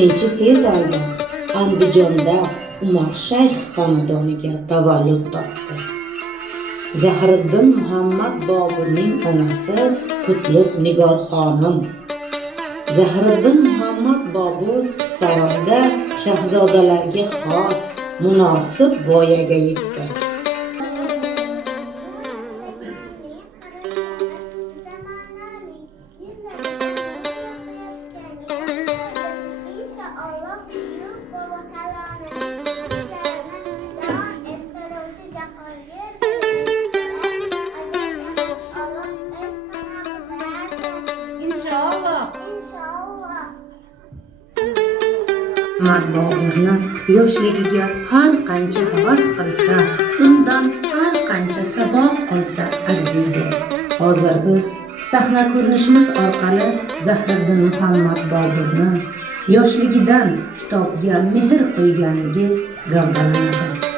4 fevralda Andijonda Umar Shayx xonadoniga tavallud topdi. Zahiriddin Muhammad Boburning onasi Qutlug' Nigor xonim. Zahiriddin Muhammad Bobur saroyda shahzodalarga xos munosib voyaga yetdi. Boburni yoshligiga har qancha havas qilsa, undan har qancha saboq olsa arziydi. Hozir biz sahna ko'rinishimiz orqali Zahiriddin Muhammad Boburni yoshligidan kitobga mehr qo'yganligi gavdalanadi.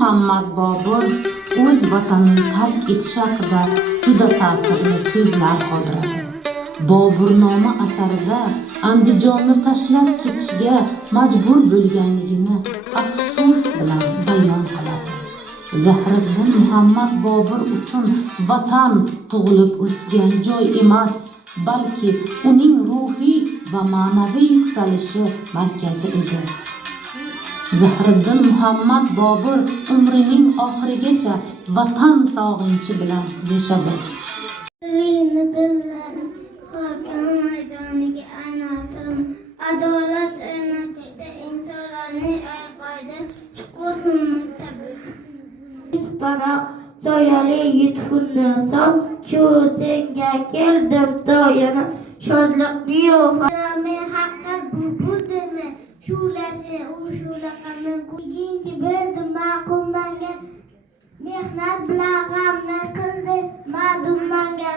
Muhammad Bobur o'z vatanini tark etish haqida juda ta'sirli so'zlar qoldiradi. Boburnoma asarida Andijonni tashlab ketishga majbur bo'lganligini afsus bilan bayon qiladi. Zahiriddin Muhammad Bobur uchun vatan tug'ilib o'sgan joy emas, balki uning ruhiy va ma'naviy yuksalishi markazi edi. Zahiriddin Muhammad Bobur umrining oxirigacha vatan sog'inchi bilan yashadi. Adolat o'rnatishda insonlarning ayqoyda chuqur baroq soyali yutfunnisan shu senga keldim doyana shodlikni men haqir budirmi shulasi u shulaqamin kuginki bo'ldi ma'qul manga mehnat bilan g'amni qildi ma'dum manga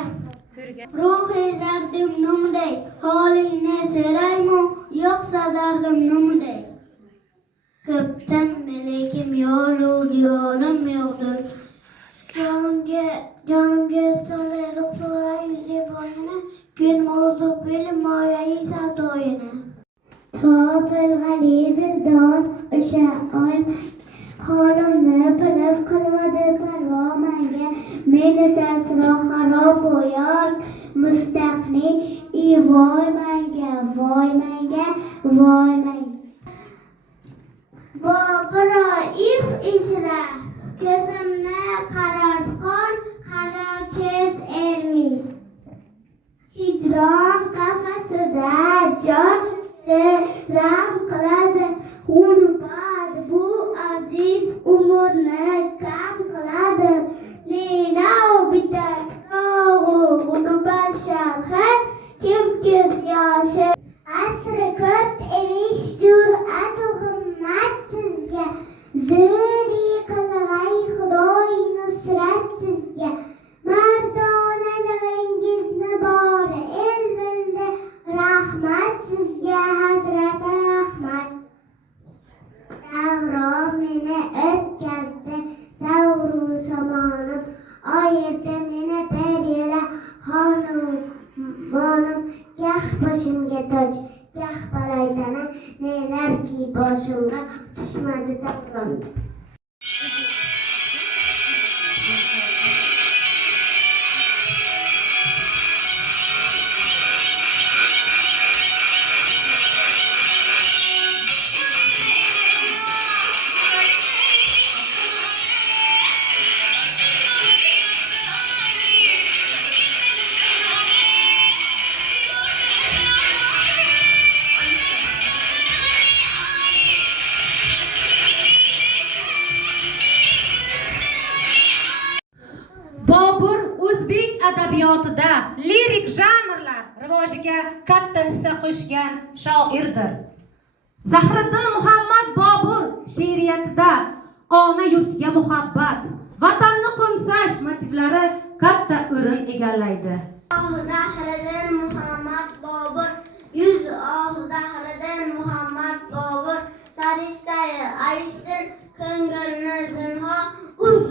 ruhiy dardim numday holingni so'raymi yo'qsa dardim numday ko'pdan melekim yo'lim yo'qdir jonimga sonlaylik so'ray zeboyini kun o'zib bilim moyai satoyini topil g'alibildor o'sha oy holimni bilib qilmadi parvo menga meni sasro xarob bo'yor Gözümne karartkan kara kez ermiş. Hicran kafasıda can selam kıladı. Gurbet bu aziz umurni kam kıladı. Ninav bitak soğu gurbet şarkı kim göz yaşı. Asrı köp eriş cürat himmet sizge. Zuri kılgay Xudoy nusrat sizge. Mardonaligingizni bori el bildi. Rahmat sizge Hazrati Rahmat. Davron meni o'tkazdi savru samonim. Oyerda meni bir yila xonumonim. Gah boshimga toj, gah balaytana, nelarki boshimga tushmadi davron. Bobur o'zbek adabiyotida lirik janrlar rivojiga katta hissa qo'shgan shoirdir. Zahiriddin Muhammad Bobur she'riyatida ona yurtga muhabbat, vatanni qo'msash motivlari katta o'rin egallaydi. Zahiriddin Muhammad Bobur, yuz Zahiriddin Muhammad Bobur, sarishtai ayishtir ko'ngilni zinho, uz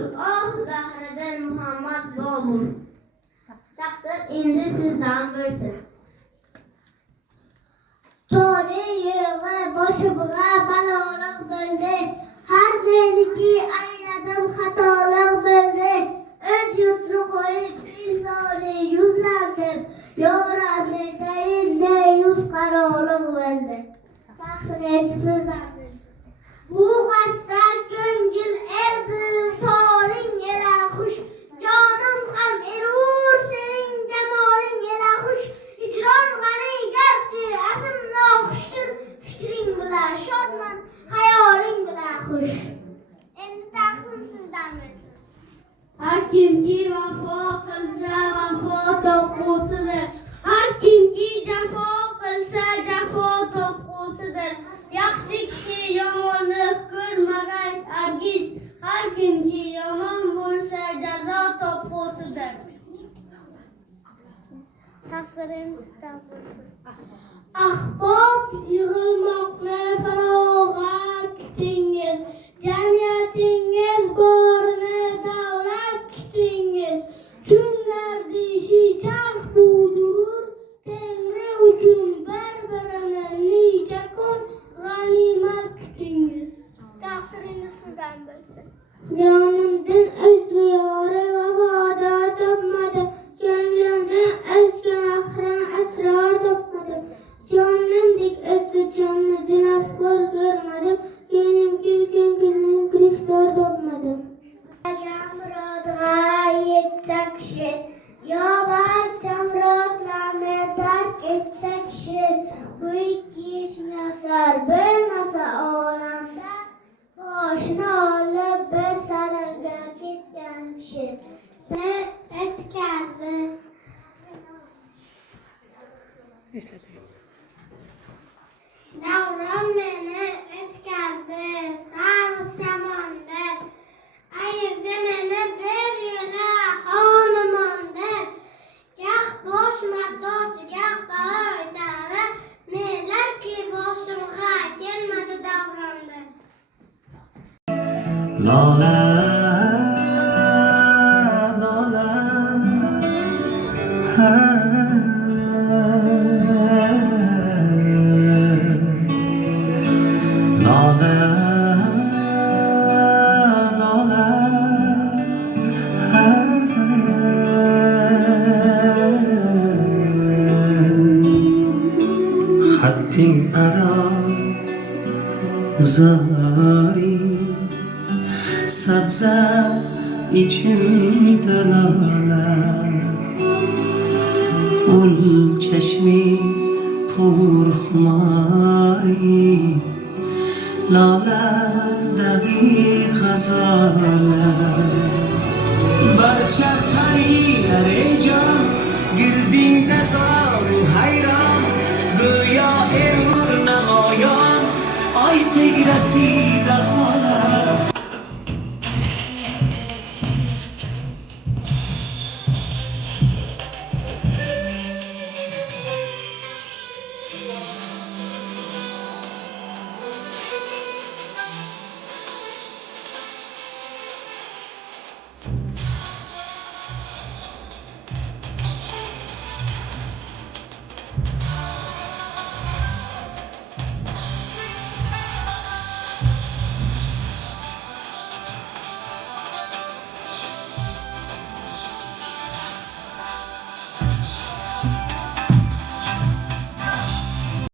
Zahiriddin Muhammad Bobur. Taqsir endi sizdan bo'lsin. To'ri yig'i boshimga balolik bo'ldi. Har meniki ayladim xatolik bo'ldi. O'z yurtni qo'yib insoniy yuzlandim. Yorani tayin ne yuz qarolik bo'ldi. Taqsir endi sizdan bo'lsin. Bu qasda ko'ngil erdi soling ela xush. Jonim ham erur sening jamoling ela xush. Hijron g'ani garchi asm noxushdir. Fikring bilan shodman, hayoling bilan xush. Endi taqsim sizdan bo'lsin. Har kimki vafo qilsa vafo topqusidir. Har kimki jafo qilsa jafo topqusidir. Yaxshi kishi yomonlik ko'rmagan argiz. Har kimki yomon bo'lsa jazo topqusidir. Taqsiringiz bo'lsin. Ahbob yig'ilmoqni farog'at tutingiz. Jamiyatingiz borini davlat tutingiz. Chunlar dishi charx budurur. Tengri uchun bir-birini necha kun g'animat tutingiz. Taqsiringiz sizdan bo'lsin. Jonimdan o'zga yori vafodor topmadim. Ko'nglimdan o'zga mahram asror topmadim. Jonimdek o'zga jonni dilafkor ko'rmadim. Ko'nglimning giriftor topmadim. Murodga yetsa kishi, yo barcha murodlarni tark etsa kishi, bu ikki ish muyassar bo'lmasa olamda, boshini olib bir saroyga ketgan kishi. Aytgandi. Davron meni o'tkazdi sarv samondir. Ayirdi meni bir yo'la xonumondir. Gah boshma toj, gah baloytani, nelarki boshimga kelmadi davronda. Lola, Lola, خطی ارا زاری سبزه içimde lale ul çeşmi purhmai lale dahi khazale barcha parilar ejon girding nazaru hayron go'yo erur namoyon oy tegrasida xola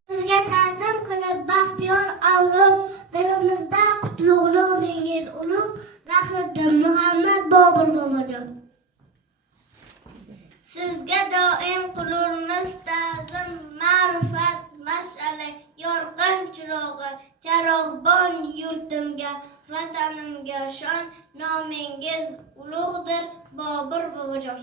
Sizga ta'zim qilib baxtiyor avlod, dilimizda qutlug'liq dengiz ulug' Zahriddin Muhammad Bobur bobojon. Sizga doim qilurmiz ta'zim, ma'rifat mash'ali, yorqin chirog'i, charog'bon yurtimga, vatanimga shon, nomingiz ulug'dir Bobur bobojon.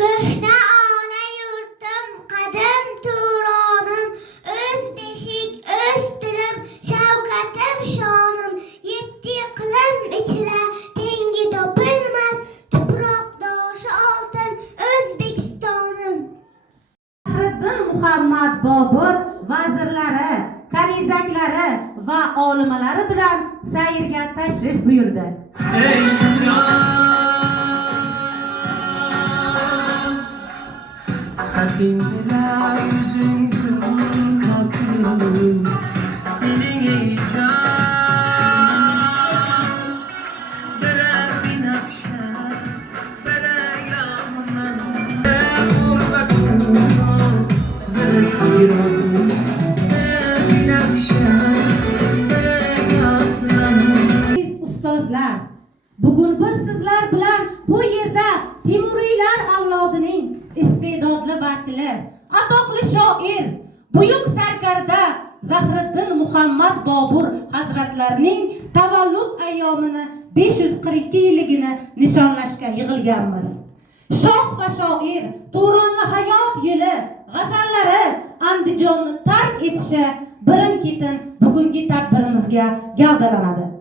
Ko'hna ona yurtim, qadim Turonim, o'z beshik, o'z tilim, shavkatim, shonim, yetti iqlim ichra tengi topilmas, tuproqdoshi oltin O'zbekistonim. Zahriddin Muhammad Bobur vazirlari, kanizaklari va olimalari bilan sayrga tashrif buyurdi. ey jon xating bilan yuzing ko'krim sening ey jon biri binafsha biri yosmin biri g'urbatim biri hijron biri binafsha biri yosmin. Aziz ustozlar, bugun biz sizlar bilan bu yerda Temuriylar avlodining iste'dodli vakili, atoqli shoir, buyuk sarkarda Zahriddin Muhammad Bobur hazratlarining tavallud ayyomini 542 yilligini nishonlashga yig'ilganmiz. Shoh va shoir Turonning hayot yo'li, g'azallari Andijonni tark etishi birin-ketin bugungi tadbirimizga gavdalanadi.